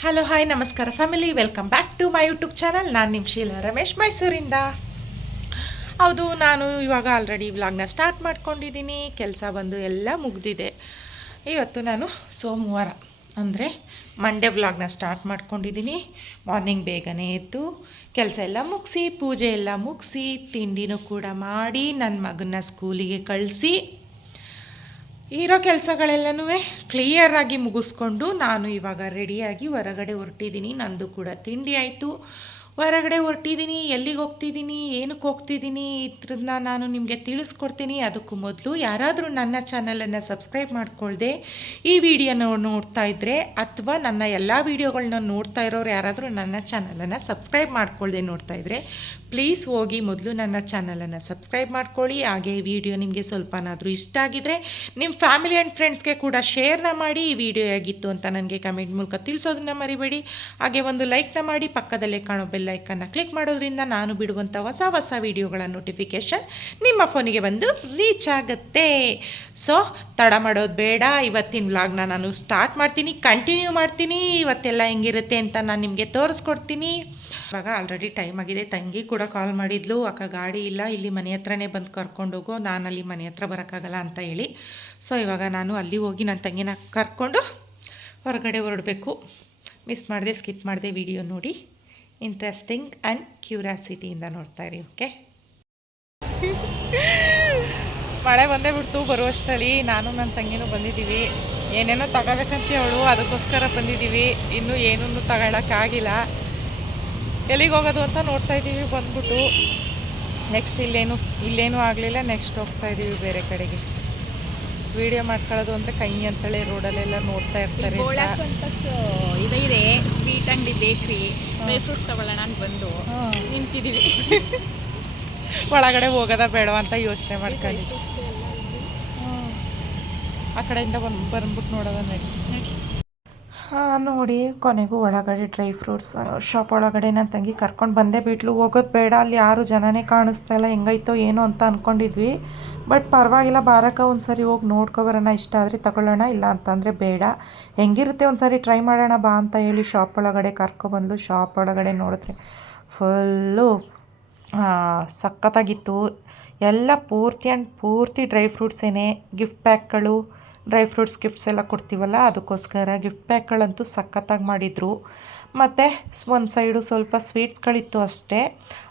Hello hi ನಮಸ್ಕಾರ family welcome back to my YouTube channel ನಾನು ನಿಮ್ಮ ಶೀಲಾ ರಮೇಶ್, ಮೈಸೂರಿಂದ. ಹೌದು, ನಾನು ಇವಾಗ ಆಲ್ರೆಡಿ ವ್ಲಾಗ್ನ ಸ್ಟಾರ್ಟ್ ಮಾಡ್ಕೊಂಡಿದ್ದೀನಿ ಕೆಲಸ ಬಂದು ಎಲ್ಲ ಮುಗ್ದಿದೆ. ಇವತ್ತು ನಾನು ಸೋಮವಾರ, ಅಂದರೆ ಮಂಡೇ ವ್ಲಾಗ್ನ ಸ್ಟಾರ್ಟ್ ಮಾಡ್ಕೊಂಡಿದ್ದೀನಿ ಮಾರ್ನಿಂಗ್ ಬೇಗನೆ ಎದ್ದು ಕೆಲಸ ಎಲ್ಲ ಮುಗಿಸಿ, ಪೂಜೆ ಎಲ್ಲ ಮುಗಿಸಿ, ತಿಂಡಿನೂ ಕೂಡ ಮಾಡಿ ನನ್ನ ಮಗನ ಸ್ಕೂಲಿಗೆ ಕಳಿಸಿ ಇರೋ ಕೆಲಸಗಳೆಲ್ಲನೂ ಕ್ಲಿಯರಾಗಿ ಮುಗಿಸ್ಕೊಂಡು ನಾನು ಇವಾಗ ರೆಡಿಯಾಗಿ ಹೊರಗಡೆ ಹೊರಟಿದ್ದೀನಿ. ನಂದು ಕೂಡ ತಿಂಡಿ ಆಯಿತು. ಹೊರಗಡೆ ಹೊರಟಿದ್ದೀನಿ ಎಲ್ಲಿಗೆ ಹೋಗ್ತಿದ್ದೀನಿ ಏನಕ್ಕೆ ಹೋಗ್ತಿದ್ದೀನಿ ಇದ್ರನ್ನ ನಾನು ನಿಮಗೆ ತಿಳಿಸ್ಕೊಡ್ತೀನಿ. ಅದಕ್ಕೂ ಮೊದಲು ಯಾರಾದರೂ ನನ್ನ ಚಾನಲನ್ನು ಸಬ್ಸ್ಕ್ರೈಬ್ ಮಾಡಿಕೊಳ್ಳದೆ ಈ ವಿಡಿಯೋನ ನೋಡ್ತಾ ಇದ್ದರೆ ಅಥವಾ ನನ್ನ ಎಲ್ಲ ವೀಡಿಯೋಗಳನ್ನ ನೋಡ್ತಾ ಇರೋರು ಯಾರಾದರೂ ನನ್ನ ಚಾನಲನ್ನು ಸಬ್ಸ್ಕ್ರೈಬ್ ಮಾಡ್ಕೊಳ್ದೆ ನೋಡ್ತಾ ಇದ್ದರೆ ಪ್ಲೀಸ್ ಹೋಗಿ ಮೊದಲು ನನ್ನ ಚಾನಲನ್ನು ಸಬ್ಸ್ಕ್ರೈಬ್ ಮಾಡ್ಕೊಳ್ಳಿ. ಹಾಗೆ ಈ ವಿಡಿಯೋ ನಿಮಗೆ ಸ್ವಲ್ಪನಾದರೂ ಇಷ್ಟ ಆಗಿದ್ರೆ ನಿಮ್ಮ ಫ್ಯಾಮಿಲಿ ಆ್ಯಂಡ್ ಫ್ರೆಂಡ್ಸ್ಗೆ ಕೂಡ ಶೇರ್ನ ಮಾಡಿ. ಈ ವಿಡಿಯೋ ಆಗಿತ್ತು ಅಂತ ನನಗೆ ಕಮೆಂಟ್ ಮೂಲಕ ತಿಳಿಸೋದನ್ನ ಮರಿಬೇಡಿ. ಹಾಗೆ ಒಂದು ಲೈಕ್ನ ಮಾಡಿ. ಪಕ್ಕದಲ್ಲೇ ಕಾಣೋ ಬೆಲ್ ಕ್ಲಿಕ್ ಮಾಡೋದ್ರಿಂದ ನಾನು ಬಿಡುವಂಥ ಹೊಸ ಹೊಸ ವಿಡಿಯೋಗಳ ನೋಟಿಫಿಕೇಷನ್ ನಿಮ್ಮ ಫೋನಿಗೆ ಬಂದು ರೀಚ್ ಆಗುತ್ತೆ. ಸೊ ತಡ ಮಾಡೋದು ಬೇಡ. ಇವತ್ತಿನ ವ್ಲಾಗ್ನ ನಾನು ಸ್ಟಾರ್ಟ್ ಮಾಡ್ತೀನಿ ಕಂಟಿನ್ಯೂ ಮಾಡ್ತೀನಿ. ಇವತ್ತೆಲ್ಲ ಹೆಂಗಿರುತ್ತೆ ಅಂತ ನಾನು ನಿಮಗೆ ತೋರಿಸ್ಕೊಡ್ತೀನಿ. ಇವಾಗ ಆಲ್ರೆಡಿ ಟೈಮ್ ಆಗಿದೆ. ತಂಗಿ ಕೂಡ ಕಾಲ್ ಮಾಡಿದ್ಲು. ಅಕ್ಕ ಗಾಡಿ ಇಲ್ಲ. ಇಲ್ಲಿ ಮನೆ ಹತ್ರನೇ ಬಂದು ಕರ್ಕೊಂಡೋಗು ನಾನು ಅಲ್ಲಿ ಮನೆ ಹತ್ರ ಬರೋಕ್ಕಾಗಲ್ಲ ಅಂತ ಹೇಳಿ. ಸೊ ಇವಾಗ ನಾನು ಅಲ್ಲಿ ಹೋಗಿ ನನ್ನ ತಂಗಿನ ಕರ್ಕೊಂಡು ಹೊರಗಡೆ ಹೊರಡಬೇಕು. ಮಿಸ್ ಮಾಡಿದೆ ಸ್ಕಿಪ್ ಮಾಡಿದೆ ವಿಡಿಯೋ ನೋಡಿ. ಇಂಟ್ರೆಸ್ಟಿಂಗ್ ಆ್ಯಂಡ್ ಕ್ಯೂರಿಯಾಸಿಟಿಯಿಂದ ನೋಡ್ತಾ ಇರಿ ಓಕೆ ಮಳೆ ಬಂದೇ ಬಿಡ್ತು, ಬರುವಷ್ಟರಲ್ಲಿ. ನಾನು ನನ್ನ ತಂಗಿನೂ ಬಂದಿದ್ದೀವಿ. ಏನೇನೋ ತಗೋಬೇಕಂತ ಅವಳು ಅದಕ್ಕೋಸ್ಕರ ಬಂದಿದ್ದೀವಿ. ಇನ್ನೂ ಏನೂ ತಗೊಳಕ್ಕಾಗಿಲ್ಲ ಎಲ್ಲಿಗೆ ಹೋಗೋದು ಅಂತ ನೋಡ್ತಾ ಇದ್ದೀವಿ, ಬಂದ್ಬಿಟ್ಟು. ನೆಕ್ಸ್ಟ್ ಇಲ್ಲೇನು, ಇಲ್ಲೇನೂ ಆಗಲಿಲ್ಲ ನೆಕ್ಸ್ಟ್ ಹೋಗ್ತಾ ಇದ್ದೀವಿ ಬೇರೆ ಕಡೆಗೆ. ವಿಡಿಯೋ ಮಾಡ್ಕೊಳ್ಳೋದು ಅಂದರೆ ಕೈ ಅಂತೇಳಿ ರೋಡಲ್ಲೆಲ್ಲ ನೋಡ್ತಾ ಇರ್ತಾರೆ ಇದೆ ಇದು. ಸ್ವೀಟ್ ಅಂಗಡಿ ಬೇಕ್ರಿ. ಡ್ರೈ ಫ್ರೂಟ್ಸ್ ತಗೊಳ್ಳೋಣ ಅಂತ ಬಂದು ನಿಂತಿದೀವಿ. ನಿಂತಿದ್ದೀವಿ ಒಳಗಡೆ ಹೋಗೋದ ಬೇಡ ಅಂತ ಯೋಚನೆ ಮಾಡ್ಕೊಂಡಿದ್ವಿ. ಆ ಕಡೆಯಿಂದ ಬಂದು ಬಂದ್ಬಿಟ್ಟು ನೋಡೋದ ನಡಿ. ಹಾಂ ನೋಡಿ ಕೊನೆಗೂ ಒಳಗಡೆ ಡ್ರೈ ಫ್ರೂಟ್ಸ್ ಶಾಪ್ ಒಳಗಡೆ ನನ್ನ ತಂಗಿ ಕರ್ಕೊಂಡು ಬಂದೇ ಬಿಟ್ಲು. ಹೋಗೋದು ಬೇಡ ಅಲ್ಲಿ ಯಾರು ಜನನೇ ಕಾಣಿಸ್ತಾ ಇಲ್ಲ ಹೆಂಗೈತೋ ಏನೋ ಅಂತ ಅಂದ್ಕೊಂಡಿದ್ವಿ ಬಟ್ ಪರವಾಗಿಲ್ಲ ಬಾರಕ ಒಂದು ಸರಿ ಹೋಗಿ ನೋಡ್ಕೊಬರೋಣ, ಇಷ್ಟ ಆದರೆ ತಗೊಳ್ಳೋಣ, ಇಲ್ಲ ಅಂತಂದರೆ ಬೇಡ. ಹೆಂಗಿರುತ್ತೆ ಒಂದು ಸಾರಿ ಟ್ರೈ ಮಾಡೋಣ ಬಾ ಅಂತ ಹೇಳಿ ಶಾಪ್ ಒಳಗಡೆ ಕರ್ಕೊಬಂದು ಶಾಪ್ ಒಳಗಡೆ ನೋಡಿದ್ರೆ ಫುಲ್ಲು ಸಖತ್ತಾಗಿತ್ತು. ಎಲ್ಲ ಪೂರ್ತಿ ಆ್ಯಂಡ್ ಪೂರ್ತಿ ಡ್ರೈ ಫ್ರೂಟ್ಸೇನೆ ಗಿಫ್ಟ್ ಪ್ಯಾಕ್ಗಳು ಡ್ರೈ ಫ್ರೂಟ್ಸ್ ಗಿಫ್ಟ್ಸ್ ಎಲ್ಲ ಕೊಡ್ತೀವಲ್ಲ, ಅದಕ್ಕೋಸ್ಕರ ಗಿಫ್ಟ್ ಪ್ಯಾಕ್ಗಳಂತೂ ಸಖತ್ತಾಗಿ ಮಾಡಿದರು. ಮತ್ತು ಒಂದು ಸೈಡು ಸ್ವಲ್ಪ ಸ್ವೀಟ್ಸ್ಗಳಿತ್ತು ಅಷ್ಟೇ.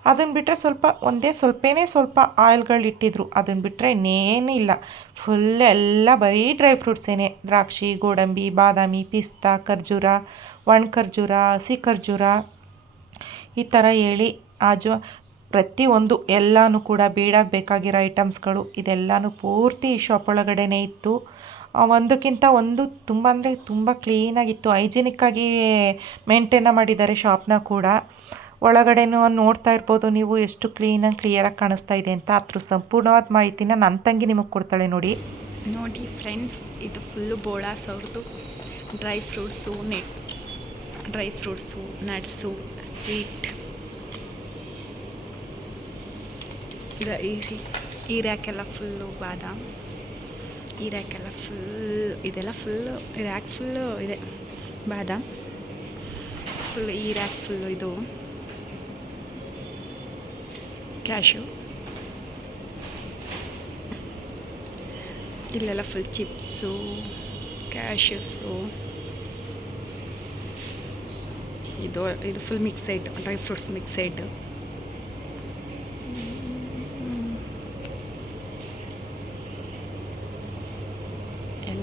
ಅದನ್ನು ಬಿಟ್ಟರೆ ಸ್ವಲ್ಪ ಒಂದೇ ಸ್ವಲ್ಪನೇ ಸ್ವಲ್ಪ ಆಯಿಲ್ಗಳಿಟ್ಟಿದ್ರು ಅದನ್ನು ಬಿಟ್ಟರೆ ಇನ್ನೇನೂ ಇಲ್ಲ. ಫುಲ್ ಎಲ್ಲ ಬರೀ ಡ್ರೈ ಫ್ರೂಟ್ಸೇನೆ ದ್ರಾಕ್ಷಿ, ಗೋಡಂಬಿ, ಬಾದಾಮಿ, ಪಿಸ್ತಾ, ಖರ್ಜೂರ ಒಣ ಖರ್ಜೂರ, ಹಸಿ ಖರ್ಜೂರ ಈ ಥರ ಹೇಳಿ ಆಜು ಪ್ರತಿಯೊಂದು ಎಲ್ಲನೂ ಕೂಡ ಬೀಡಾಗಿ ಬೇಕಾಗಿರೋ ಐಟಮ್ಸ್ಗಳು ಇದೆಲ್ಲನೂ ಪೂರ್ತಿ ಈ ಶಾಪ್ ಒಳಗಡೆನೇ ಇತ್ತು. ಒಂದಕ್ಕಿಂತ ಒಂದು ತುಂಬ ಅಂದರೆ ತುಂಬ ಕ್ಲೀನಾಗಿತ್ತು ಹೈಜಿನಿಕ್ಕಾಗಿ ಮೇಂಟೈನ ಮಾಡಿದ್ದಾರೆ ಶಾಪ್ನ ಕೂಡ. ಒಳಗಡೆನೂ ನೋಡ್ತಾ ಇರ್ಬೋದು ನೀವು ಎಷ್ಟು ಕ್ಲೀನಾಗಿ ಕ್ಲಿಯರಾಗಿ ಕಾಣಿಸ್ತಾ ಇದೆ ಅಂತ. ಅದ್ರ ಸಂಪೂರ್ಣವಾದ ಮಾಹಿತಿನ ನನ್ನ ತಂಗಿ ನಿಮಗೆ ಕೊಡ್ತಾಳೆ ನೋಡಿ. ನೋಡಿ ಫ್ರೆಂಡ್ಸ್ ಇದು ಫುಲ್ಲು ಬೋಳಾಸ್ ಅವ್ರದ್ದು dry fruits nut dry fruits nuts sweet ಈ ರ್ಯಾಕೆಲ್ಲ ಫುಲ್ಲು ಬಾದಾಮ್. ಈ ರ್ಯಾಕೆಲ್ಲ ಫುಲ್ ಇದೆಲ್ಲ ಫುಲ್ಲು ರ್ಯಾಕ್ ಫುಲ್ಲು ಇದೆ. ಬಾದಾಮ್ ಫುಲ್ ಈ ರ್ಯಾಕ್ ಫುಲ್ಲು ಇದು. ಕ್ಯಾಶು ಇಲ್ಲೆಲ್ಲ ಫುಲ್ ಚಿಪ್ಸು ಕ್ಯಾಶಸ್ಸು ಇದು ಇದು full mixed dry fruits mixed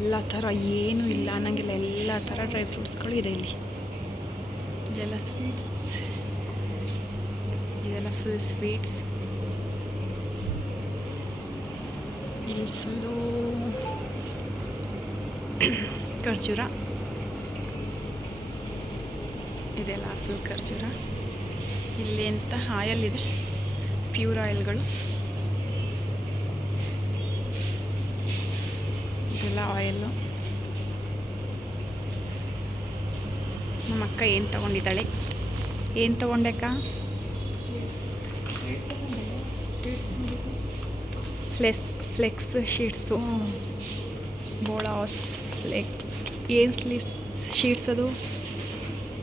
ಎಲ್ಲ ಥರ ಏನೂ ಇಲ್ಲ. ಅನ್ನಂಗಿಲ್ಲ ಎಲ್ಲ ಥರ ಡ್ರೈ ಫ್ರೂಟ್ಸ್ಗಳು ಇದೆ ಇಲ್ಲಿ. ಇದೆಲ್ಲ ಸ್ವೀಟ್ಸ್ ಇದೆಲ್ಲ ಫುಲ್ ಸ್ವೀಟ್ಸ್ ಇಲ್ಲಿ ಫುಲ್ಲು ಖರ್ಜೂರ. ಇದೆಲ್ಲ ಫುಲ್ ಖರ್ಜೂರ. ಇಲ್ಲಿ ಅಂತ ಆಯಲ್ ಇದೆ? ಪ್ಯೂರ್ ಆಯಿಲ್ಗಳು ಇದೆಲ್ಲ ಆಯಿಲ್ಲು ನಮ್ಮ ಅಕ್ಕ ಏನು ತಗೊಂಡಿದ್ದಾಳೆ? ಏನು ತೊಗೊಂಡೆಕ್ಕ ಫ್ಲೆಕ್ಸ್ ಫ್ಲೆಕ್ಸ್ ಶೀಟ್ಸು ಬೋಳಾಸ್ ಫ್ಲೆಕ್ಸ್ ಏನು ಸ್ಲೀಸ್ ಶೀಟ್ಸ್ ಅದು?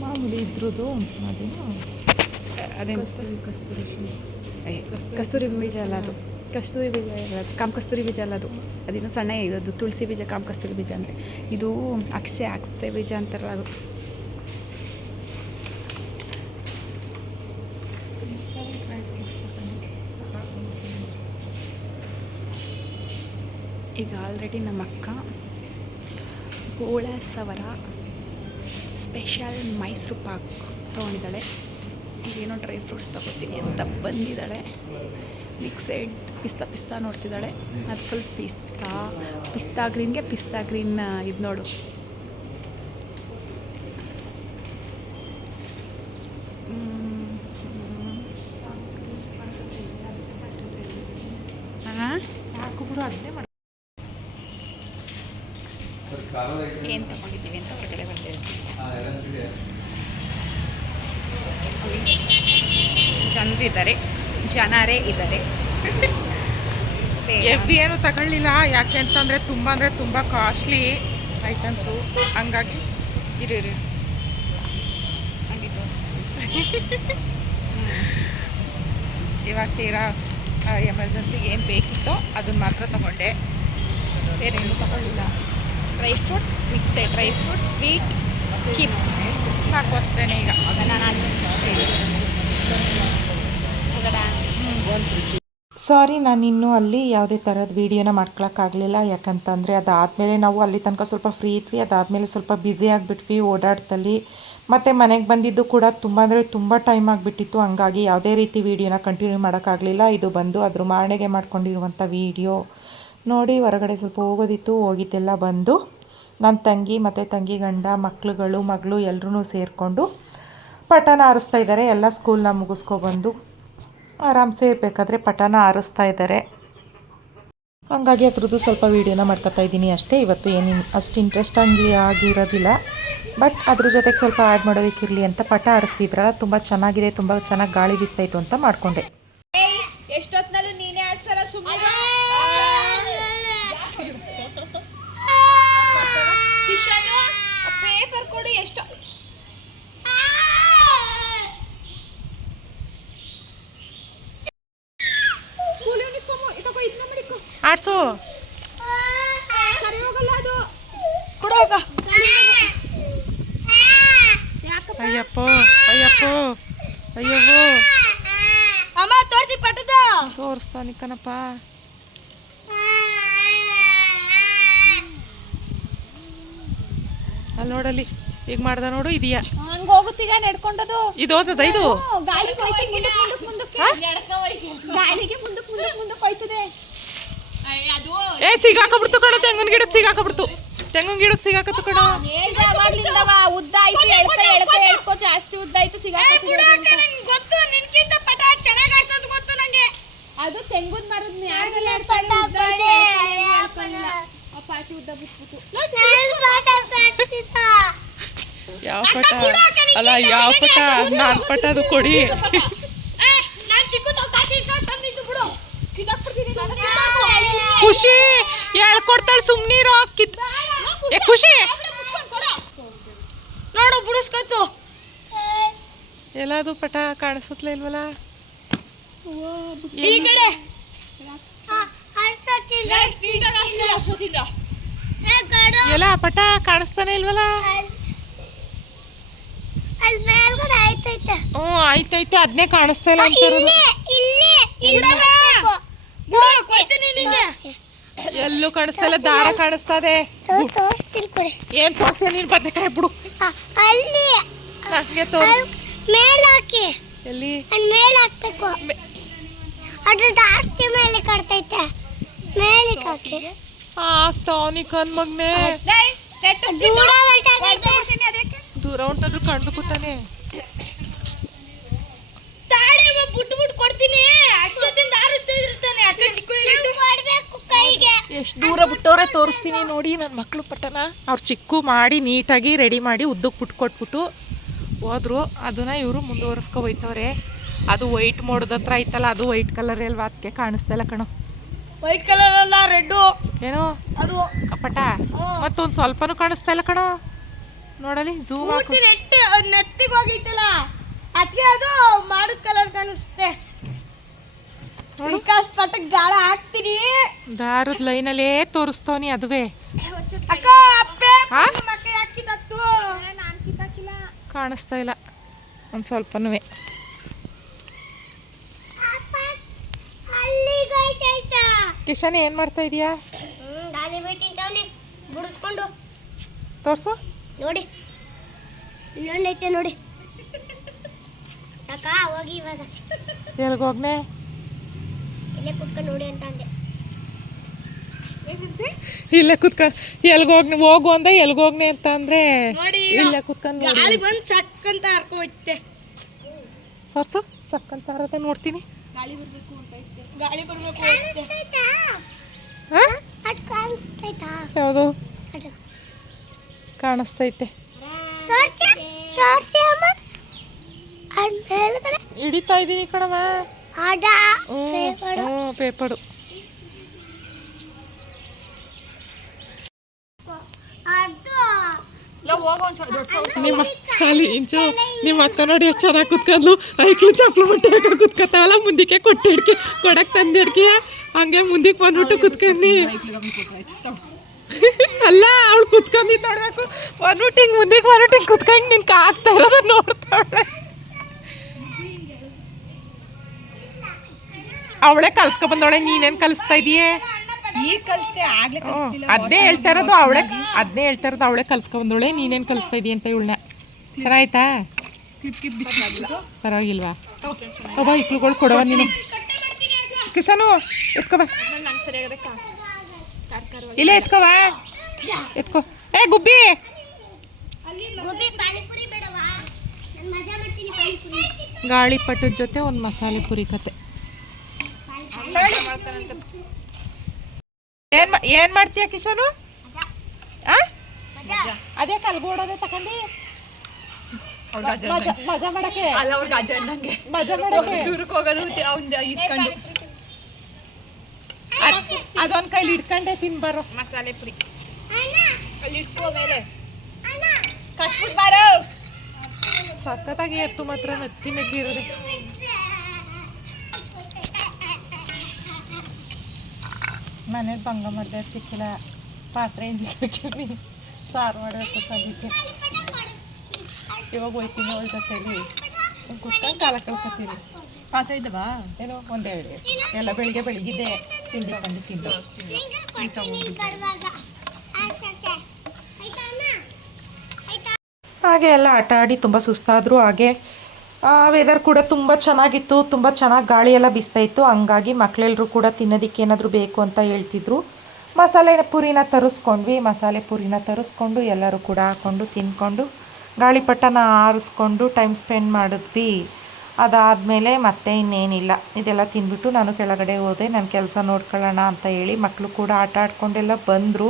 ಮಾಮೂಲಿ ಇದ್ರದ್ದು ಅದೇನು ಅದೇನು? ಕಸ್ತೂರಿ ಶೀಟ್ಸ್ ಕಸ್ತೂರಿ ಬೀಜ ಅಲ್ಲ ಅದು. ಕಸ್ತೂರಿ ಬೀಜ ಇರೋದು ಕಾಮಕಸ್ತೂರಿ ಕಸ್ತೂರಿ ಬೀಜ ಅಲ್ಲ ಅದು. ಅದಿನ್ನೂ ಸಣ್ಣ ಇರೋದು ತುಳಸಿ ಬೀಜ, ಕಾಮಕಸ್ತೂರಿ ಬೀಜ ಅಂದರೆ. ಇದು ಅಕ್ಷೆ ಅಕ್ಷತೆ ಬೀಜ ಅಂತಾರಲ್ಲ ಅದು. ಈಗ ಆಲ್ರೆಡಿ ನಮ್ಮ ಅಕ್ಕ ಗೋಳಸವರ ಸ್ಪೆಷಲ್ ಮೈಸೂರು ಪಾಕ್ ತೊಗೊಂಡಿದ್ದಾಳೆ. ಈಗೇನೋ ಡ್ರೈ ಫ್ರೂಟ್ಸ್ ತಗೋತೀನಿ ಅಂತ ಬಂದಿದ್ದಾಳೆ. ಮಿಕ್ಸೆಡ್ ಪಿಸ್ತಾ ಪಿಸ್ತಾ ನೋಡ್ತಿದ್ದಾಳೆ. ಅದು ಫುಲ್ ಪಿಸ್ತಾ ಪಿಸ್ತಾ ಗ್ರೀನ್ಗೆ ಪಿಸ್ತಾ ಗ್ರೀನ್ ಇದು ನೋಡು. ಹಾಂ ಸಾಕು ಬಿಡು ಅದನ್ನೇ ಮಾಡಿ. ಏನು ತಗೊಂಡಿದ್ದೀವಿ ಅಂತ ಹೊರಗಡೆ ಬಂದಿದ್ದೀವಿ ಜನರಿದ್ದಾರೆ ಜನರೇ ಇದ್ದಾರೆ. ಎವ್ವಿ ಏನು ತಗೊಳ್ಳಿಲ್ಲ. ಯಾಕೆ ಅಂತಂದರೆ ತುಂಬ ಅಂದರೆ ತುಂಬ ಕಾಸ್ಟ್ಲಿ ಐಟಮ್ಸು ಹಂಗಾಗಿ ಇರಿ ಇರು. ಇವಾಗ ತೀರಾ ಎಮರ್ಜೆನ್ಸಿಗೆ ಏನು ಬೇಕಿತ್ತೋ ಅದನ್ನ ಮಾತ್ರ ತಗೊಂಡೆ. ಬೇರೇನು ತಗೊಳ್ಳಿಲ್ಲ. Dry fruits mixed dry fruits sweet chips ಸಾಕು ಅಷ್ಟೇ ಈಗ. ಬನಾನಾ ಚಿಪ್ಸ್ ಸಾರಿ, ನಾನು ಇನ್ನೂ ಅಲ್ಲಿ ಯಾವುದೇ ಥರದ ವೀಡಿಯೋನ ಮಾಡ್ಕೊಳಕ್ಕಾಗಲಿಲ್ಲ. ಯಾಕಂತಂದರೆ ಅದಾದಮೇಲೆ ನಾವು ಅಲ್ಲಿ ತನಕ ಸ್ವಲ್ಪ ಫ್ರೀ ಇದ್ವಿ. ಅದಾದಮೇಲೆ ಸ್ವಲ್ಪ ಬ್ಯುಸಿ ಆಗಿಬಿಟ್ವಿ ಓಡಾಡ್ತಲ್ಲಿ. ಮತ್ತು ಮನೆಗೆ ಬಂದಿದ್ದು ಕೂಡ ತುಂಬ ಅಂದರೆ ತುಂಬ ಟೈಮ್ ಆಗಿಬಿಟ್ಟಿತ್ತು. ಹಂಗಾಗಿ ಯಾವುದೇ ರೀತಿ ವೀಡಿಯೋನ ಕಂಟಿನ್ಯೂ ಮಾಡೋಕ್ಕಾಗಲಿಲ್ಲ. ಇದು ಬಂದು ಅದ್ರ ಮಾರಣೆಗೆ ಮಾಡ್ಕೊಂಡಿರುವಂಥ ವೀಡಿಯೋ. ನೋಡಿ, ಹೊರಗಡೆ ಸ್ವಲ್ಪ ಹೋಗೋದಿತ್ತು, ಹೋಗಿದ್ದೆಲ್ಲ ಬಂದು ನನ್ನ ತಂಗಿ ಮತ್ತು ತಂಗಿ ಗಂಡ ಮಕ್ಕಳುಗಳು ಮಗಳು ಎಲ್ಲರೂ ಸೇರಿಕೊಂಡು ಪಠನ ಆರಿಸ್ತಾ ಇದ್ದಾರೆ. ಎಲ್ಲ ಸ್ಕೂಲ್ನ ಮುಗಿಸ್ಕೊಬಂದು ಆರಾಮ್ಸೆ ಬೇಕಾದರೆ ಪಟಾನ ಆರಿಸ್ತಾ ಇದ್ದಾರೆ. ಹಾಗಾಗಿ ಅದ್ರದ್ದು ಸ್ವಲ್ಪ ವೀಡಿಯೋನ ಮಾಡ್ಕೊತಾ ಇದ್ದೀನಿ ಅಷ್ಟೇ. ಇವತ್ತು ಏನು ಅಷ್ಟು ಇಂಟ್ರೆಸ್ಟ್ ಆಗಿ ಆಗಿರೋದಿಲ್ಲ. ಬಟ್ ಅದ್ರ ಜೊತೆಗೆ ಸ್ವಲ್ಪ ಆ್ಯಡ್ ಮಾಡೋದಕ್ಕಿರಲಿ ಅಂತ ಪಟ ಆರಿಸ್ತಿದ್ರಲ್ಲ, ತುಂಬ ಚೆನ್ನಾಗಿದೆ, ತುಂಬ ಚೆನ್ನಾಗಿ ಗಾಳಿ ಬೀಸ್ತಾಯಿತ್ತು ಅಂತ ಮಾಡಿಕೊಂಡೆ. ಯಾಕಪ್ಪ? ಅಯ್ಯಪ್ಪೋ ಅಯ್ಯಪ್ಪೋ ಅಯ್ಯವ್ವೋ. ಅಮ್ಮ ತೋರಿಸಿ ಪಟ್ಟದ ತೋರಿಸ್ತಾನೆ ಕಣಪ್ಪ. ಅಲ್ಲಿ ನೋಡಲ್ಲಿ ಈಗ ಮಾಡ್ದ ನೋಡು ಇದೆಯಾ. ಹಂಗ ಹೋಗುತ್ತೀಗ ನಡ್ಕೊಂಡದು. ಇದು ಓದದ ಇದು? ಗಾಳಿಗೆ ಮುಂದಕ್ಕೆ ಮುಂದಕ್ಕೆ ಮುಂದಕ್ಕೆ ಗಾಳಿಗೆ ಮುಂದಕ್ಕೆ ಮುಂದಕ್ಕೆ ಮುಂದಕ್ಕೆ ಹೋಯ್ತದೆ. ಏ ಸಿಗಾಕಬಿಡ್ತು ಕಣ ತೆಂಗಿನ ಗಿಡಕ್ಕೆ ಸಿಗಾಕಬಿಡ್ತು ತೆಂಗಿನ ಗಿಡಕ್ಕೆ ಸಿಗಾಕತ್ತು ಕಣ. ಉದ್ದ ಆಯ್ತು ಎಳ್ಕೊ ಎಳ್ಕೊ ಎಳ್ಕೊ ಜಾಸ್ತಿ ಉದ್ದ ಆಯ್ತು ಗೊತ್ತು ನಿನ್ಕಿಂತ ಪಟ ಚೆನ್ನಾಗಿ ಆಡ್ಸೋದು ಗೊತ್ತು ನಂಗೆ. ಅದು ತೆಂಗುನ್ ಮರದ ಆ ಪಾಟಿ ಉದ್ದ ಬಿಟ್ಬಿಟ್ಟು ಯಾವ ಪಟ? ಅಲ್ಲ ಯಾವ ಪಟ? ನಾನ್ ಪಟ ಅದು ಕೊಡಿ ನಾನು ಚಿಕ್ಕದು ಕಾಚಿ ತಂದಿದ್ದು ಬಿಡು ಕಿದಾಕ್ಬಿಡ್ತೀನಿ ಖುಷಿ ಹೇಳ್ಕೊಡ್ತಾಳೆ ಸುಮ್ನೀರು ಹಾಕಿದ್ ಖುಷಿ. ನೋಡು ಬಿಡಿಸ್ಕೊತು ಎಲ್ಲದು ಪಟ ಕಾಣಿಸುತ್ತಲೇ ಇಲ್ವಲ್ಲ? ಈ ಕಡೆ. ಎಲ್ಲ ಪಟ ಕಾಣಿಸ್ತಾನೆ ಇಲ್ವಲ್ಲ? ಹ್ಞೂ ಆಯ್ತೈತೆ ಅದನ್ನೇ ಕಾಣಿಸ್ತಾ ಇಲ್ಲ ಅಂತ ಎಲ್ಲೂ ಕಾಣಿಸ್ತಾ ಇಲ್ಲ ದಾರ ಕಾಣಿಸ್ತಾ ಇದೆ. ತೋರಿಸ್ತೀನಿ ಕೊಡಿ. ಏನ್ ತೋರ್ಸಿ ನೀನ್ ಬದನೆಕಾಯಿ ಬಿಡು. ಅಲ್ಲಿ. ಮೇಲ್ ಹಾಕಿ. ಎಲ್ಲಿ? ಅಲ್ಲಿ ಮೇಲ್ ಹಾಕ್ಬೇಕು. ಅದ್ರ ಜಾಸ್ತಿ ಮೇಲೆ ಕಟ್ತೈತೆ ಮೇಲಿಗೆ ಹಾಕಿ. ಆಗ್ತಾವನಿ ಕಣ್ ಮಗ್ನೆ. ದೂರ ಉಂಟಾದ್ರು ದೂರ ಹೊಂಟದ್ರು ಕಂಡು ಕೂತಾನೆ. ಬುಟ್ ಬಿಟ್ಟು ಬಿಟ್ಟು ಕೊಡ್ತೀನಿ. ಅಷ್ಟೊತ್ತಿಂದ ಆರಿಸ್ತಾ ಎಷ್ಟು ದೂರ ಬಿಟ್ಟವ್ರೆ ತೋರಿಸ್ತೀನಿ ನೋಡಿ ನನ್ನ ಮಕ್ಕಳು ಪಟ್ಟಣ ಅವ್ರು ಚಿಕ್ಕು ಮಾಡಿ ನೀಟಾಗಿ ರೆಡಿ ಮಾಡಿ ಉದ್ದಕ್ಕೆ ಪುಟ್ ಕೊಟ್ಬಿಟ್ಟು ಹೋದ್ರು. ಅದನ್ನ ಇವರು ಮುಂದುವರಿಸ್ಕೊ ಹೋಯ್ತವ್ರೆ. ಅದು ವೈಟ್ ಮೋಡದ ಹತ್ರ ಐತಲ್ಲ ಅದು ವೈಟ್ ಕಲರ್ ಅಲ್ವಾ? ಅದಕ್ಕೆ ಕಾಣಿಸ್ತಾ ಇಲ್ಲ ಕಣೋ. ವೈಟ್ ಕಲರ್ ಅಲ್ಲ ರೆಡ್ಡು ಏನೋ? ಅದು. ಕಪಟ? ಮತ್ತೊಂದು ಸ್ವಲ್ಪನೂ ಕಾಣಿಸ್ತಾ ಇಲ್ಲ ಕಣೋ. ನೋಡಲಿ ಝೂಮ್ ಹಾಕು. ಹೋಗೈತಲ್ಲ. ಅದಕ್ಕೆ ಅದು ಮಾಡೋದ್ ಕಲರ್ ಕಾಣಿಸುತ್ತೆ ವಿಕಾಸ್ ಪಟಕ್ ಗಾಳ ಹಾಕ್ತೀನಿ. ದಾರದ ಲೈನಲ್ಲೇ ತೋರಿಸ್ತವನಿ ಅದುವೇ. ಅಕ್ಕ ಅಪ್ಪೆ ಹಾ? ಮಕ್ಕ ಯಾಕೆ ಕಿತ್ತಾಕ್ತು? ನಾನು ಕಿತ್ತಾಕಿಲ್ಲ. ಕಾಣಿಸ್ತಾ ಇಲ್ಲ. ಒಂದು ಸ್ವಲ್ಪನೂ ಕಿಶನ್ ಏನು ಮಾಡ್ತಾ ಇದೀಯಾ? ಹ್ಮ್ ದಾದಿ ಬೈ ತಿಂತಾವ್ನೆ. ಬುಡಿಸ್ಕೊಂಡು ತೋರ್ಸು. ನೋಡಿ. ಇಲ್ಲೊಂದೈತೆ ನೋಡಿ. ಅಕ್ಕ ಹೋಗಿ ಇವಾಗ. ಎಲ್ಗೋಗ್ನೆ ಇಲ್ಲೇ ಕುತ್ಕೊಂಡು ನೋಡಿ ಅಂತ ಅಂದೆ. ಇಲ್ಲೇ ಕುತ್ಕ. ಎಲ್ಗೋಗ್ನೆ ಹೋಗು ಅಂದ ಎಲ್ಗೋಗ್ನೆ ಅಂತ ಅಂದ್ರೆ ನೋಡಿ ಇಲ್ಲೇ ಕುತ್ಕೊಂಡು ಗಾಳಿ ಬಂದು ಸಕ್ಕಂತ ಹರ್ಕೊ ಹೋಯ್ತೆ. ಸರ್ಸು ಸಕ್ಕಂತ ಅರದೆ ನೋಡ್ತೀನಿ. ಗಾಳಿ ಬರ್ಬೇಕು ಅಂತ ಗಾಳಿ ಬರ್ಬೇಕು ಯಾವುದು? ಕಾಣಿಸ್ತೈತೆ. ಹಿಡಿತಾ ಇದ್ದೀನಿ ಕಣವ ನಿಮ್ಮ ಸಾಲಿ ಇಂಚು ನಿಮ್ಮ ಅಕ್ಕ ನೋಡಿ ಎಷ್ಟು ಚೆನ್ನಾಗಿ ಕುತ್ಕೊಂಡ್ಲು ಐಕ್ಲು ಚಪ್ಪಲು ಬಟ್ಟೆ ಹಾಕಿ ಕುತ್ಕೊತಾವಲ್ಲ ಮುಂದಕ್ಕೆ ಕೊಟ್ಟು ಕೊಡಕ್ ಕೊಡಕ್ಕೆ ತಂದು ಹಿಡ್ಕಿಯ? ಹಂಗೆ ಮುಂದಕ್ಕೆ ಬಂದ್ಬಿಟ್ಟು ಕುತ್ಕೊಂಡಿ ಅಲ್ಲ ಅವಳು ಕುತ್ಕೊಂಡಿದ್ದು ನೋಡ್ಬೇಕು ಬಂದ್ಬಿಟ್ಟು ಹಿಂಗೆ ಮುಂದಕ್ಕೆ ಬಂದ್ಬಿಟ್ಟು ಹಿಂಗೆ ಕುತ್ಕೊಂಡು ನಿನ್ಗೆ ಆಗ್ತಾ ಇರೋದ ನೋಡ್ತಾಳೆ. ಅವಳೇ ಕಲ್ಸ್ಕೊ ಬಂದವಳೆ ನೀನೇನು ಕಲಿಸ್ತಾ ಇದೀಯೇ? ಈಗ ಕಲಿಸ್ತೆ ಆಗ್ಲೇ ಕಲಿಸ್ಲಿಲ್ಲ ಅದೇ ಹೇಳ್ತಾ ಇರೋದು ಅವಳೆ ಅದನ್ನೇ ಹೇಳ್ತಾ ಇರೋದು ಅವಳೆ ಕಲ್ಸ್ಕೊ ಬಂದವಳೆ ನೀನೇನು ಕಲಿಸ್ತಾ ಇದೀಯ ಅಂತ ಇವಳನ್ನ. ಚೆನ್ನಾಯ್ತಾ ಪರವಾಗಿಲ್ವಾ? ಒಬ್ಬ ಇಕ್ಳುಗಳು ಕೊಡವ ನೀನು. ಕಿಸನು ಎತ್ಕೋಬ ಇಲ್ಲೇ ಎತ್ಕೋ ಬಾ. ಎತ್ಕೋ. ಏ ಗುಬ್ಬಿ. ಗಾಳಿಪಟ್ಟದ ಜೊತೆ ಒಂದು ಮಸಾಲೆ ಪುರಿ ಕತೆ. ಏನ್ ಏನ್ ಮಾಡ್ತೀಯ ಕಿಶನು? ಅದೇ ಕಲ್ಗೋಡೋದೆ ತಕೊಂಡಿ. ಮಜಾ ಮಾಡಕ್ಕೆ. ಅಲ್ಲ ಮಜಾ ಮಾಡಕ್ಕೆ. ದೂರಕ್ಕೆ ಹೋಗೋದು ಅವ್ನ ಇಸ್ಕೊಂಡು ಅದ್- ಅದೊಂದ್ ಕೈಲಿ ಇಟ್ಕೊಂಡೆ ತಿನ್ಬಾರೋ ಮಸಾಲೆ ಪುರಿ ಅಲ್ಲಿ ಇಟ್ಕೋ ಮೇಲೆ ಬಾರೋ ಸಖತ್ತಾಗಿ ಎತ್ತು ಮಾತ್ರ ನತ್ತಿ ಮೆಗ್ಗಿರೋದೆ. ಮನೇಲಿ ಭಂಗ ಮಾಡಿದೆ ಸಿಕ್ಕಿಲ್ಲ. ಪಾತ್ರೆ ಬೇಕಿರ್ಲಿ ಸಾರು ಮಾಡಬೇಕು ಸದ್ಯಕ್ಕೆ. ಇವಾಗ ಹೋಯ್ತೀನಿ ಅವಳ ಜೊತೆಲಿ. ಕುತ್ಕೊಂಡು ಕಾಲ ಕಳ್ಕೊತೀನಿ. ಪಾತ್ರೆ ಇದ್ದವಾ? ಏನೋ ಒಂದೆರಡು ಎಲ್ಲ ಬೆಳಿಗ್ಗೆ ಬೆಳಿಗ್ಗೆ ತಿಂಡಿ ತಂದು ತಿಂದು. ಹಾಗೆ ಎಲ್ಲ ಆಟ ಆಡಿ ತುಂಬ ಸುಸ್ತಾದರೂ. ಹಾಗೆ ವೆದರ್ ಕೂಡ ತುಂಬ ಚೆನ್ನಾಗಿತ್ತು, ತುಂಬ ಚೆನ್ನಾಗಿ ಗಾಳಿ ಎಲ್ಲ ಬೀಸ್ತಾ ಇತ್ತು. ಹಂಗಾಗಿ ಮಕ್ಕಳೆಲ್ಲರೂ ಕೂಡ ತಿನ್ನೋದಕ್ಕೆ ಏನಾದರೂ ಬೇಕು ಅಂತ ಹೇಳ್ತಿದ್ರು. ಮಸಾಲೆ ಪುರಿನ ತರಿಸ್ಕೊಂಡ್ವಿ. ಮಸಾಲೆ ಪುರಿನ ತರಿಸ್ಕೊಂಡು ಎಲ್ಲರೂ ಕೂಡ ಹಾಕ್ಕೊಂಡು ತಿನ್ಕೊಂಡು ಗಾಳಿಪಟನ ಆರಿಸ್ಕೊಂಡು ಟೈಮ್ ಸ್ಪೆಂಡ್ ಮಾಡಿದ್ವಿ. ಅದಾದಮೇಲೆ ಮತ್ತೆ ಇನ್ನೇನಿಲ್ಲ. ಇದೆಲ್ಲ ತಿಂದ್ಬಿಟ್ಟು ನಾನು ಕೆಳಗಡೆ ಹೋದೆ. ನನ್ನ ಕೆಲಸ ನೋಡ್ಕೊಳ್ಳೋಣ ಅಂತ ಹೇಳಿ ಮಕ್ಕಳು ಕೂಡ ಆಟ ಆಡ್ಕೊಂಡೆಲ್ಲ ಬಂದರು.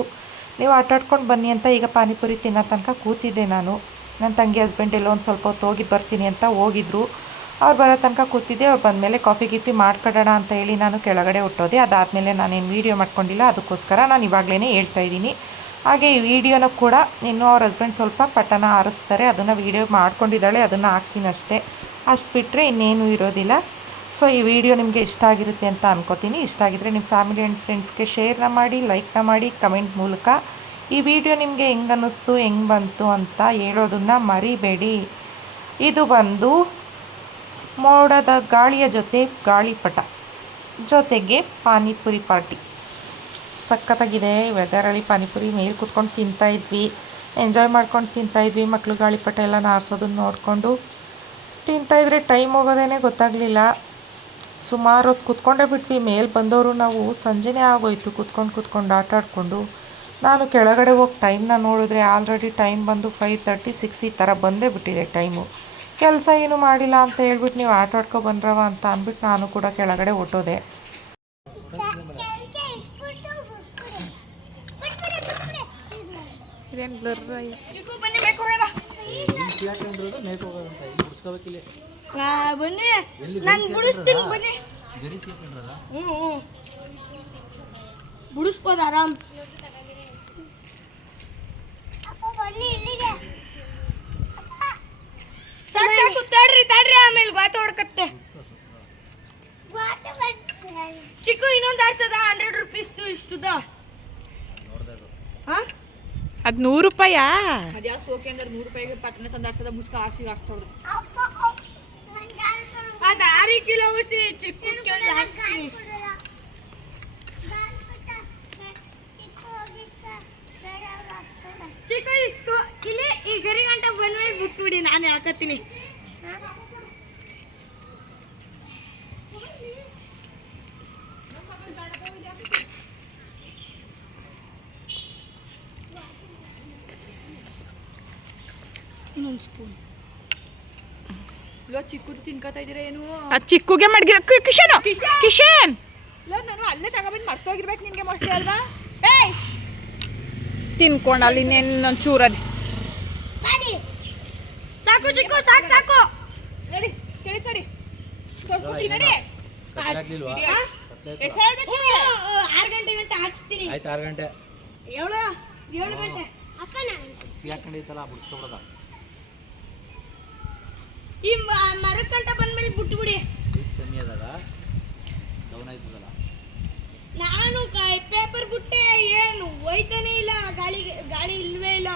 ನೀವು ಆಟ ಆಡ್ಕೊಂಡು ಬನ್ನಿ ಅಂತ ಈಗ ಪಾನಿಪುರಿ ತಿನ್ನೋ ತನಕ ಕೂತಿದ್ದೆ ನಾನು. ನನ್ನ ತಂಗಿ ಹಸ್ಬೆಂಡ್ ಎಲ್ಲೋ ಒಂದು ಸ್ವಲ್ಪ ಹೊತ್ತು ಹೋಗಿದ್ದು ಬರ್ತೀನಿ ಅಂತ ಹೋಗಿದ್ರು. ಅವ್ರು ಬರೋ ತನಕ ಕೂತಿದ್ದೆ, ಅವ್ರು ಬಂದಮೇಲೆ ಕಾಫಿ ಗಿಫಿ ಮಾಡ್ಕೊಡೋಣ ಅಂತ ಹೇಳಿ ನಾನು ಕೆಳಗಡೆ ಹುಟ್ಟೋದೆ. ಅದಾದಮೇಲೆ ನಾನೇನು ವೀಡಿಯೋ ಮಾಡ್ಕೊಂಡಿಲ್ಲ, ಅದಕ್ಕೋಸ್ಕರ ನಾನು ಇವಾಗಲೇ ಹೇಳ್ತಾ ಇದ್ದೀನಿ. ಹಾಗೆ ಈ ವಿಡಿಯೋನ ಕೂಡ ಇನ್ನೂ ಅವ್ರ ಹಸ್ಬೆಂಡ್ ಸ್ವಲ್ಪ ಪಟನ ಆರಿಸ್ತಾರೆ, ಅದನ್ನು ವೀಡಿಯೋ ಮಾಡ್ಕೊಂಡಿದ್ದಾಳೆ, ಅದನ್ನು ಹಾಕ್ತೀನಿ ಅಷ್ಟೇ. ಅಷ್ಟು ಬಿಟ್ಟರೆ ಇನ್ನೇನು ಇರೋದಿಲ್ಲ. ಸೊ ಈ ವಿಡಿಯೋ ನಿಮಗೆ ಇಷ್ಟ ಆಗಿರುತ್ತೆ ಅಂತ ಅನ್ಕೋತೀನಿ. ಇಷ್ಟ ಆಗಿದ್ರೆ ನಿಮ್ಮ ಫ್ಯಾಮಿಲಿ ಆ್ಯಂಡ್ ಫ್ರೆಂಡ್ಸ್ಗೆ ಶೇರ್ನ ಮಾಡಿ ಲೈಕ್ನ ಮಾಡಿ ಕಮೆಂಟ್ ಮೂಲಕ. ಈ ವಿಡಿಯೋ ನಿಮಗೆ ಹೆಂಗೆ ಅನ್ನಿಸ್ತು, ಹೆಂಗೆ ಬಂತು ಅಂತ ಹೇಳೋದನ್ನು ಮರಿಬೇಡಿ. ಇದು ಬಂದು ಮೋಡದ ಗಾಳಿಯ ಜೊತೆ ಗಾಳಿಪಟ, ಜೊತೆಗೆ ಪಾನಿಪುರಿ ಪಾರ್ಟಿ. ಸಖತ್ತಾಗಿದೆ ವೆದರಲ್ಲಿ ಪಾನಿಪುರಿ ಮೇಲೆ ಕೂತ್ಕೊಂಡು ತಿಂತಾ ಇದ್ವಿ ಎಂಜಾಯ್ ಮಾಡ್ಕೊಂಡು ತಿಂತಾ ಇದ್ವಿ ಮಕ್ಕಳು ಗಾಳಿಪಟ ಎಲ್ಲ ನಾರ್ಸೋದನ್ನ ನೋಡಿಕೊಂಡು. ತಿಂತಾಯಿದ್ರೆ ಟೈಮ್ ಹೋಗೋದೇ ಗೊತ್ತಾಗಲಿಲ್ಲ. ಸುಮಾರು ಹೊತ್ತು ಕೂತ್ಕೊಂಡೇ ಬಿಟ್ವಿ, ಮೇಲೆ ಬಂದವರು ನಾವು ಸಂಜೆನೇ ಆಗೋಯ್ತು, ಕೂತ್ಕೊಂಡು ಕೂತ್ಕೊಂಡು ಆಟ ಆಡಿಕೊಂಡು ನಾನು ಕೆಳಗಡೆ ಹೋಗಿ ಟೈಮ್ನ ನೋಡಿದ್ರೆ ಆಲ್ರೆಡಿ ಟೈಮ್ ಬಂದು ಫೈವ್ ತರ್ಟಿ ಸಿಕ್ಸ್ ಈ ಥರ ಬಂದೇ ಬಿಟ್ಟಿದೆ ಟೈಮು ಕೆಲಸ ಏನು ಮಾಡಿಲ್ಲ ಅಂತ ಹೇಳ್ಬಿಟ್ಟು ನೀವು ಆಟ ಆಡ್ಕೊ ಬಂದ್ರವ ಅಂತ ಅಂದ್ಬಿಟ್ಟು ನಾನು ಕೂಡ ಕೆಳಗಡೆ ಹೊಟ್ಟೋದೆ ಕೆಳಗೆ ಇಟ್ಬಿಟ್ಟು ಬಿಟ್ಬಿಡಿ. ಬಿಟ್ಬಿಡಿ, ಬಿಟ್ಬಿಡಿ. ಇದೇನು ಬ್ಲರ್ ಚಿಕ್ಕು ಬನ್ನಿ ಬೇಕು ಬನ್ನಿ ನಾನು ಬಿಡಿಸ್ತೀನಿ ಬನ್ನಿ ಹ್ಞೂ ಹ್ಞೂ ಬಿಡಿಸ್ಬೋದು ಆರಾಮ್ ಅಪ್ಪ ಬನ್ನಿ ಇಲ್ಲಿಗೆ ಹೊಡ್ಕತ್ತೆ ಬಂದ್ರೆ ಚಿಕ್ಕು ಇನ್ನೊಂದು ಆಡ್ಸದ? Hundred rupees ಇಷ್ಟುದ? ಅದ್ ಅದು ನೂರು ರೂಪಾಯಾ? ಅದ್ಯಾವ ಸೋಕೆ ಅಂದ್ರೆ ನೂರು ರೂಪಾಯಿಗೆ ಪಟ್ಟಣ ತಂದು ಆಡ್ಸದ? ಮುಸ್ಕ ಆರ್ಸಿ ಆಡ್ಸ್ತಾವ್ದು ಅಪ್ಪ ಆರಿ ಕಿಲೋ ಉಸಿ ಚಿಕ್ಕ. ಚಿಕ್ಕ ಇಷ್ಟು ಇಲ್ಲಿ ಈ ಗರಿ ಗಂಟೆ ಬಂದ್ಮೇಲೆ ಬಿಟ್ಬಿಡಿ ನಾನು ಹಾಕತ್ತೀನಿ ಇನ್ನೊಂದು ಸ್ಪೂನ್ ಲೋ ಚಿಕ್ಕದು ತಿನ್ಕೋತಾ ಇದೀರ ಏನು? ಅದು ಚಿಕ್ಕುಗೆ ಮಡ್ಗಿರ ಕಿಶನ್? ಕಿಶನ್! ಕಿಶನ್? ಲೋ ನಾನು ಅಲ್ಲೇ ತಗೊಬಂದು ಮರ್ತೋಗಿರ್ಬೇಕು ನಿನ್ಗೆ ಮೋಸ್ಟ್ಲಿ ಅಲ್ವಾ? ಏಯ್! ತಿನ್ಕೊಂಡಲ್ಲಿ ಇನ್ನೊಂದು ಚೂರದು ಬನ್ನಿ. ಸಾಕು ಚಿಕ್ಕು ಸಾಕು ಸಾಕು! ನಡಿ ಕೇಳಿ ನಡಿ. ತೋರ್ಸ್ಕೊಡ್ತೀನಿ ನಡಿ? ಆರು ಗಂಟೆ ಗಂಟೆ ಆಡ್ಸ್ತೀನಿ. ಆಯ್ತು ಆರು ಗಂಟೆ. ಏಳು ಏಳು ಗಂಟೆ. ಅಪ್ಪ ನಾನು ಯಾಕಂಡೈತಲ್ಲ ಬಿಡಿಸ್ಕೊಬಿಡದ ಈ ಗಂಟ ಬಂದ್ಮೇಲೆ ಬಿಟ್ಬಿಡಿ. ಕಮ್ಮಿ ಅದಾಗ ಡೌನ್ ಆಯ್ತದಲ್ಲ ನಾನು ಪೇಪರ್ ಬಿಟ್ಟೆ ಏನು ಹೋಯ್ತಾನೆ ಇಲ್ಲ, ಗಾಳಿಗೆ ಗಾಳಿ ಇಲ್ವೇ ಇಲ್ಲ.